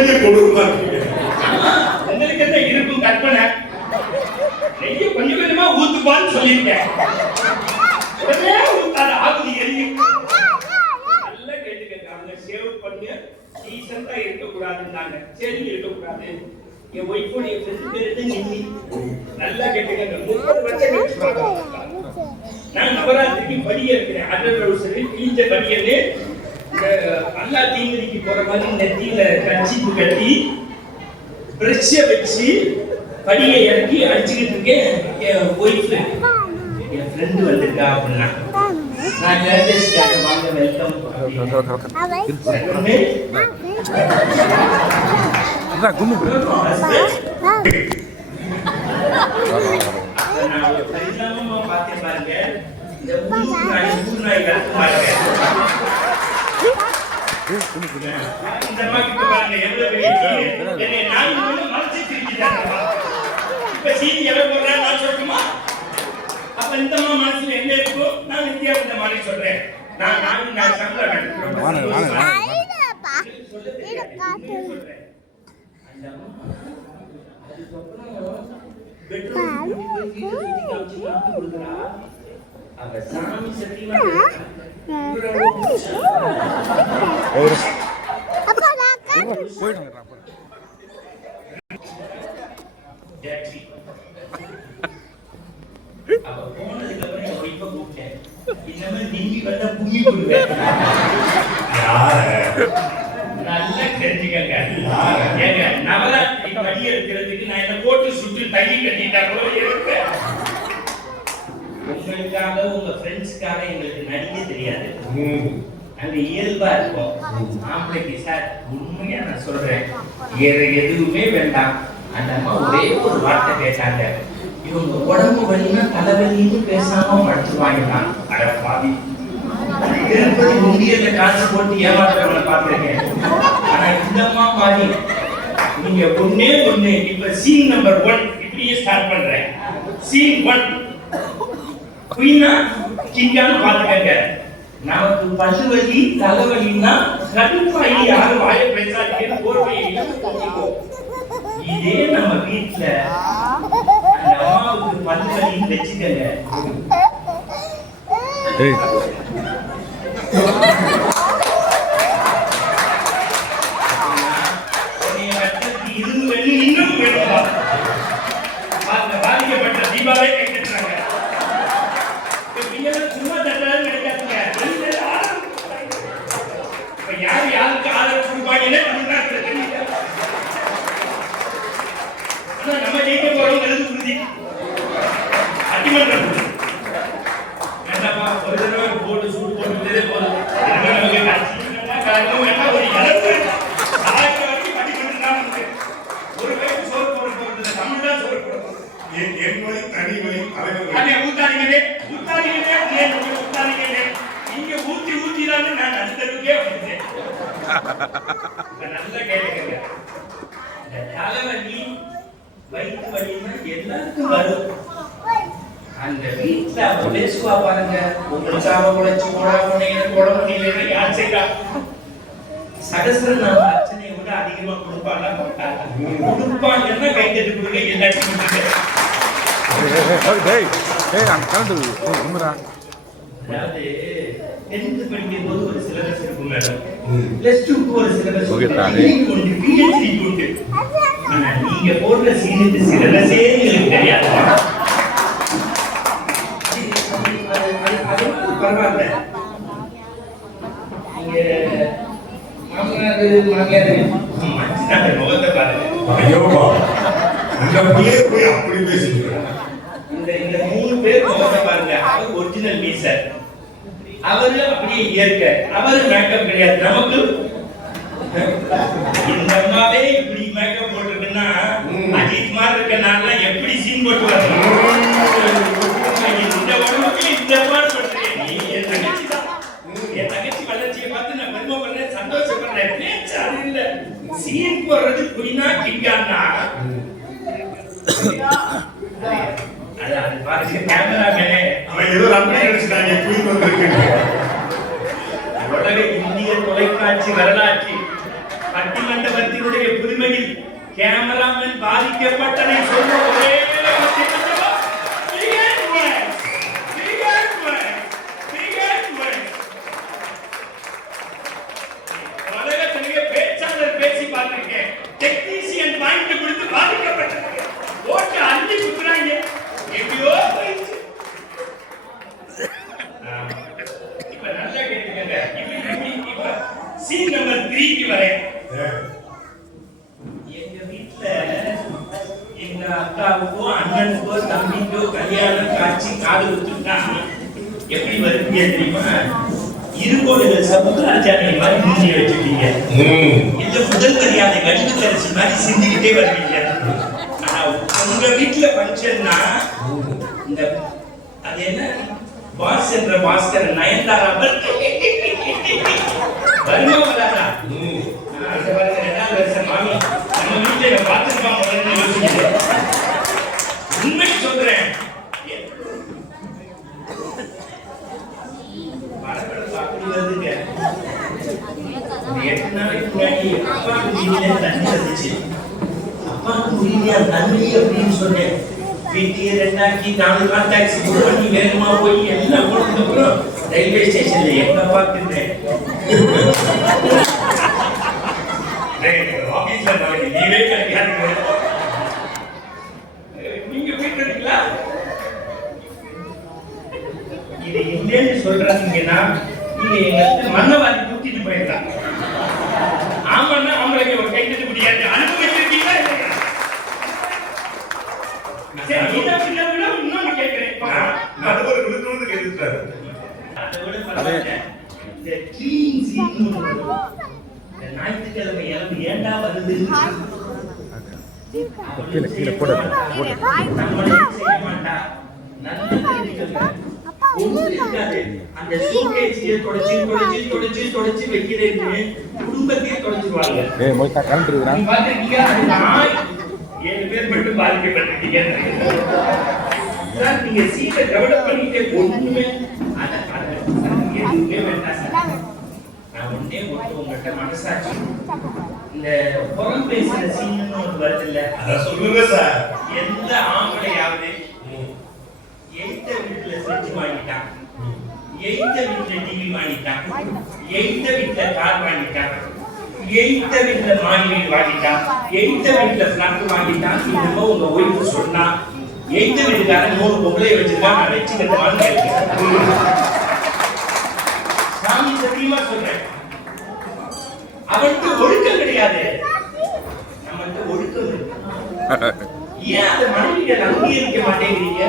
பெரிய கொடூரமா இருக்கு. உங்களுக்கு என்ன இருக்கும் கற்பனை? நெய்ய கொஞ்சம் கொஞ்சமா ஊத்துப்பான்னு சொல்லியிருக்கேன். உடனே ஊத்தாத ஆகுதி எரியும். நல்லா கேட்டுக்கங்க. அவங்க சேவ் பண்ணி டீசெண்டா இருக்கக்கூடாதுன்னாங்க. சரி இருக்கக்கூடாது. என் ஒய்ஃபோடைய ஃப்ரெண்ட் பேரு நிம்மி. நல்லா கேட்டுக்கங்க. 30 வருஷம் நான் நவராத்திரிக்கு படிய இருக்கிறேன். அடல் கிழிஞ்ச படியன்னு அல்லா தீமிதிக்கு போற மாதிரி நெத்தியில கச்சிப்பு கட்டி பிரஷ வச்சு படியை இறக்கி அடிச்சுக்கிட்டு இருக்கேன். என் ஒய்ஃப் என் ஃப்ரெண்டு வந்திருக்கா அப்படின்னா நான் லேட்டஸ்டாக வாங்க வெல்கம் பரிணாமமா பார்த்தேன் பாருங்க. இந்த ஊர் நாய் கருத்து பாருங்க. இந்த மாதிரி பாருங்க எவ்வளவு பெரிய நாய் மனசு திருச்சிட்டாங்க. இப்ப சீனி எவ்வளவு போடுறேன் நான் சொல்லட்டுமா? அப்ப இந்த மனசுல என்ன இருக்கும்? நான் வித்தியாசத்தை மாதிரி சொல்றேன். நான் சம்பளம் நல்லா தெரிஞ்சுக்கங்க. நவராத்திரி படி எடுக்கிறதுக்கு நான் என்ன போட்டு சுற்றி தள்ளி கட்டிட்டா கூட இருப்பேன். உங்களுக்காக உங்க ஃப்ரெண்ட்ஸ்க்காக எங்களுக்கு நடிக்க தெரியாது. அங்க இயல்பா இருக்கும். ஆம்பளைக்கு சார் உண்மையா நான் சொல்றேன், எதுவுமே வேண்டாம். அந்த அம்மா ஒரே ஒரு வார்த்தை கேட்டாங்க, இவங்க உடம்பு வலினா தலைவலின்னு பேசாம படுத்துவாங்கலாம். அட பாவி, திருப்பதி முந்தியல காசு போட்டு ஏமாத்துறவங்களை பார்த்திருக்கேன். ஆனா இந்த அம்மா பாதி நீங்க ஒண்ணு இப்ப சீன் நம்பர் 1 இப்படியே ஸ்டார்ட் பண்றேன். சீன் 1 குயினா கிங்கான்னு பாத்துக்கங்க. நமக்கு பல்லு வலி தலைவலின்னா கடுப்பாயி யாரும் வாய பேசாதீங்க. இதே நம்ம வீட்டுல அந்த அம்மாவுக்கு பல்லு வலின்னு வச்சுக்கங்க. இன்னும் பாதிக்கப்பட்ட தீபாவே கேட்கிறாங்க. சும்மா தட்டாலும் கிடைக்காதுங்க. இப்ப யாருக்கு ஆதரவு கொடுப்பாங்கன்னே தெரியல. ஆனா நம்ம ஜெயிக்க போறோம் உறுதி. அட்டிமன்றம் என்னப்பா ஒரு தடவை போட்டு சூடு போட்டு போதும். ஒரு இழப்பு ஒரு வயசு சோறு போட போறது தமிழ் தான் சோறு போட போறது. என் மொழி தனி மொழி ஊத்தாதீங்களே நீங்க ஊத்திதான் நான் அடுத்ததுக்கே வந்துட்டேன். நல்ல கேளுங்க. இந்த தலைவலி வயிற்று வலின்னா எல்லாருக்கும் வரும். அந்த வீட்டுல அவ பேசுவா பாருங்க, உங்களுக்காக உழைச்சு போடா போட முடியல யார் செய்யா. சகசரநாம அர்ச்சனையை விட அதிகமா கொடுப்பாங்க கொடுப்பாங்கன்னா கை தட்டு கொடுங்க எல்லாத்தையும். அதாவது 10th படிக்கும் போது ஒரு சிலபஸ் இருக்கும் மேடம், +2க்கு ஒரு சிலபஸ் உண்டு, PhD உண்டு. ஆனா நீங்க போடுற சீனுக்கு சிலபஸே உங்களுக்கு தெரியாது. பரவாயில்ல, நீங்க மாமியார் முகத்தை பாருங்க. அப்படி பேசிக்கிறேன். இந்த 3 பேர் முகத்தை பாருங்க. அவர் ஒரிஜினல் மீசர், அவரு அப்படியே இயற்கை, அவரு மேக்கப் கிடையாது. நமக்கு இந்த அம்மாவே இப்படி மேக்கப் போட்டுருக்குன்னா அஜித் மாதிரி இருக்க நான் எப்படி சீன் போட்டு வரணும்? இந்த உடம்புக்கு இந்த மாதிரி பண்றேன். நீ என் தங்கச்சி வளர்ச்சியை பார்த்து நான் பெருமை பண்றேன், சந்தோஷப்படுறேன். பேச்சு அது இல்ல, சீன் போடுறது குடினா கிங்கான்னா அது பாருங்க. கேமராமேனே அவன் ஏதோ ரம்மை அடிச்சுட்டாங்க, குயின் வந்திருக்கேன். உலக இந்திய தொலைக்காட்சி வரலாற்றில் பட்டிமண்டபத்தினுடைய உண்மையில் கேமராமேன் பாதிக்கப்பட்டதை சொல்ல ஒரே ஒரு சின்னமா, big words, big words, big words. உலகத்திலேயே பேச்சாளர் பேசி பார்த்திருக்கேன். டெக்னீசியன் பாயிண்ட் கொடுத்து பாதிக்கப்பட்டிருக்கு. ஓட்டு அள்ளி குத்துறாங்க. எப்படியோ போயிடுச்சு. இப்ப நல்லா கேட்டுக்கங்க. இப்ப சீன் நம்பர் 3க்கு வரேன். எங்க வீட்ல எங்க அக்காவுக்கோ அண்ணனுக்கோ தம்பிக்கோ கல்யாணம் காட்சி காது குத்துட்டா எப்படி வருவீங்க தெரியுமா? இருகோடுகள் சமுத்திராச்சாரியை மாதிரி மூஞ்சி வச்சுட்டீங்க. இந்த முதல் மரியாதை கடிதத்தரசி மாதிரி சிந்திக்கிட்டே வருவீங்க. ஆனா உங்க வீட்டுல பஞ்சன்னா இந்த அது என்ன பாஸ் என்ற பாஸ்கர் நயன்தாரா வருமா வராதா? ரெண்டாவது வருஷம் மாமி நம்ம வீட்டுல பார்த்துருப்பாங்க. உண்மை சொல்றேன். அப்படின்னு சொன்னேன். வீட்டுக்கு 2 4 கான்டாக்சி புக் பண்ணி வேகமா போய் எல்லாம் போனதுக்கு அப்புறம் ரயில்வே ஸ்டேஷன்ல எங்க பார்த்துட்டேன். ஆபீஸ்ல நீவே கிடைக்காது. நீங்க போயிட்டு இருக்கீங்களா? இது இல்லைன்னு சொல்றீங்கன்னா நீங்க எங்க மன்னவாதி கூட்டிட்டு போயிடலாம். ஆமான்னா அவங்களுக்கு ஒரு கை தட்ட முடியாது. அனுபவிச்சிருக்கீங்களா இல்லையா? சரி, இதை விட இன்னொன்னு கேட்கிறேன். நடுவர் விழுந்து கேட்டுட்டாரு. அதை விட பரவாயில்ல. இந்த கிளீன் சீட்னு ஒன்று வரும். இந்த ஞாயிற்றுக்கிழமை இறந்து ஏண்டா வருது? கீழே போட நம்மளே செய்ய மாட்டா. நல்லது இருக்குல்ல. ஒன்றும் இருக்காது. அந்த சூட்கேஸையே தொடச்சி வைக்கிறேன்னு குடும்பத்தையே தொடச்சிருவாங்க. ஏய் மொய்தா கரண்ட் இருக்குடா. நீங்க பாத்தீங்க அது நாய் 7 பேர் மட்டும் பாதிக்கப்பட்டிருக்கீங்க. சார் நீங்க சீட்டை டெவலப் பண்ணிட்டு ஒண்ணுமே அத எதுவுமே வேண்டாம் சார். நான் ஒண்ணே மட்டும் உங்கள்கிட்ட மனசாட்சி இந்த புறம் பேசுற சீன்னு ஒன்று வருது இல்ல, அத சொல்லுங்க சார். எந்த ஆம்பளையாவது எந்த வீட்டுல ஃப்ரிட்ஜ் வாங்கிட்டான், எந்த வீட்டுல டிவி வாங்கிட்டான், எந்த வீட்டுல கார் வாங்கிட்டான், எந்த வீட்டுல மாடி வீடு வாங்கிட்டான், எந்த வீட்டுல பிளாட் வாங்கிட்டான், இன்னும் உங்க ஒய்ஃபு சொன்னா எந்த வீட்டுக்காரன் 3 பொம்பளை வச்சிருக்கா நான் வச்சுக்கிட்டவான்னு கேட்கிறேன். சாமி சத்தியமா சொல்றேன். அவனுக்கு ஒழுக்கம் கிடையாது, நம்மகிட்ட ஒழுக்கம் இருக்கு. ஏன் அந்த மனைவியை அங்கீகரிக்க மாட்டேங்கிறீங்க?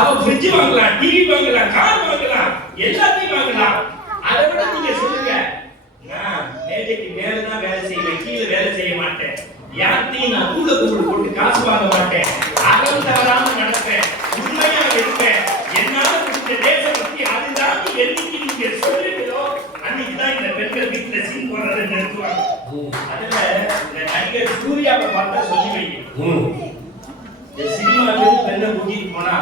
அவன் ஃப்ரிட்ஜ் வாங்கலாம், டிவி வாங்கலாம், கார் வாங்கலாம், எல்லாத்தையும் வாங்கலாம். அதை விட நீங்க சொல்லுங்க, நான் மேடைக்கு மேலதான் வேலை செய்வேன், கீழே வேலை செய்ய மாட்டேன், யார்த்தையும் நான் கூட போட்டு காசு வாங்க மாட்டேன், அறம் தவறாம நடப்பேன், உண்மையா இருப்பேன், என்னால இந்த தேசம் பத்தி அதுதான் என்னைக்கு நீங்க சொல்லுங்களோ அன்னைக்குதான் இந்த பெண்கள் வீட்டுல சீன் போடுறதை நிறுத்துவாங்க. அதுல இந்த நடிகர் சூர்யாவை பார்த்தா சொல்லி வைங்க. இந்த சினிமாவில் பெண்ணை கூட்டிட்டு போனா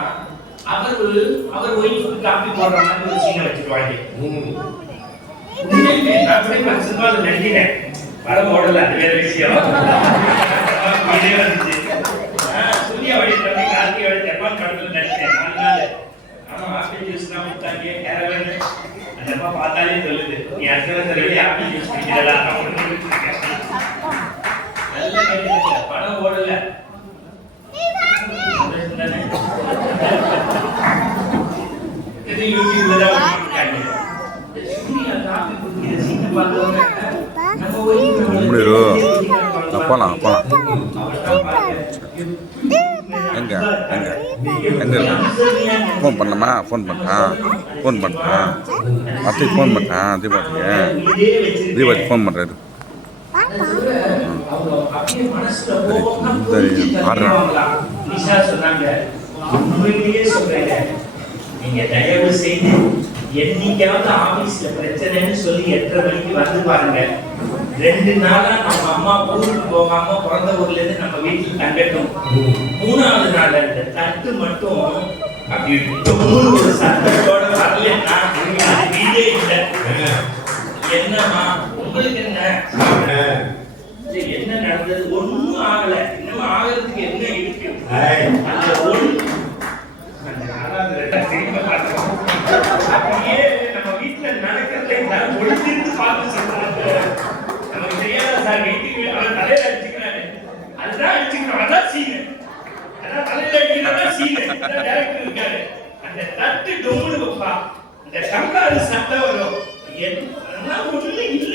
அவர் ஒய்ஃபுக்கு காப்பி போடுற மாதிரி ஒரு சீனை வச்சிருவாங்க. உண்மையிலே நான் கூட 10 ரூபாய் நடிக்கிறேன், படம் ஓடல, அது வேற விஷயம். இதே வந்துச்சு சூர்யா வழி தம்பி கார்த்தி வழி ஜப்பான் படத்துல நடிச்சேன் 4 நாள். ஆமா ஆப்பிள் ஜூஸ் தான் கொடுத்தாங்க, கேரவன் அந்த அம்மா பார்த்தாலே சொல்லுது, நீ அடுத்த தடவை ஆப்பிள் ஜூஸ் குடிக்கிறதா அப்படின்னு. நல்ல கேட்டுங்க, படம் ஓடல. போலாம் எங்க ஃபோன் பண்ணமா? ஃபோன் பண்ணா அத்தைக்கு ஃபோன் பண்ணா, தீபாவளிக்கு ஃபோன் பண்ணுறாரு. நீங்க தயவு செய்து என்னைக்காவது ஆபீஸ்ல பிரச்சனைன்னு சொல்லி 8:30 மணிக்கு வந்து பாருங்க. 2 நாளா நம்ம அம்மா ஊருக்கு போகாம பிறந்த ஊர்ல இருந்து நம்ம வீட்டுல தங்கட்டும். 3ஆவது நாள் அந்த தட்டு மட்டும் அப்படி ஒரு சத்தத்தோட வரலன்னா வீடே இல்லை. என்னமா உங்களுக்கு என்ன ஒண்ணும் ஆகல. இன்னும் ஆகிறதுக்கு என்ன இருக்கு? ஏய். அந்த அந்த யாராவது திரும்ப பார்க்கிறோம். அப்படியே நம்ம வீட்டுல நடக்கிறதை நான் ஒளிஞ்சிருந்து பார்த்து சொல்றாங்க. நமக்கு தெரியாத சார் வீட்டுக்கு அவன் தலையில அடிச்சுக்கிறாரு. அதுதான் அடிச்சுக்கணும். அதான் சீனு. அதான் தலையில அடிக்கிறதா சீனு. டைரக்டர் இருக்காரு. அந்த தட்டு டொம்முன்னு வைப்பா. அந்த சம்பாரு சத்தம் வரும். அதெல்லாம் ஒண்ணு இல்ல.